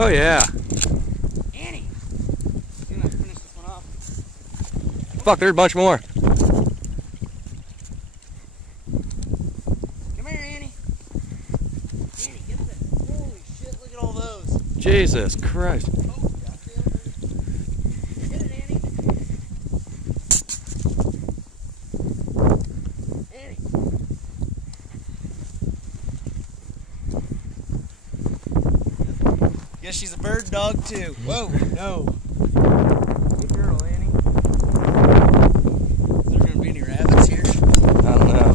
Oh yeah. Annie! You gonna finish this one off? Fuck, there's a bunch more. Come here, Annie. Annie, get this. Holy shit, look at all those. Jesus Christ. Oh, get it, Annie. Annie. Guess she's a bird dog too. Whoa, no. Good girl, Annie. Is there gonna be any rabbits here? I don't know.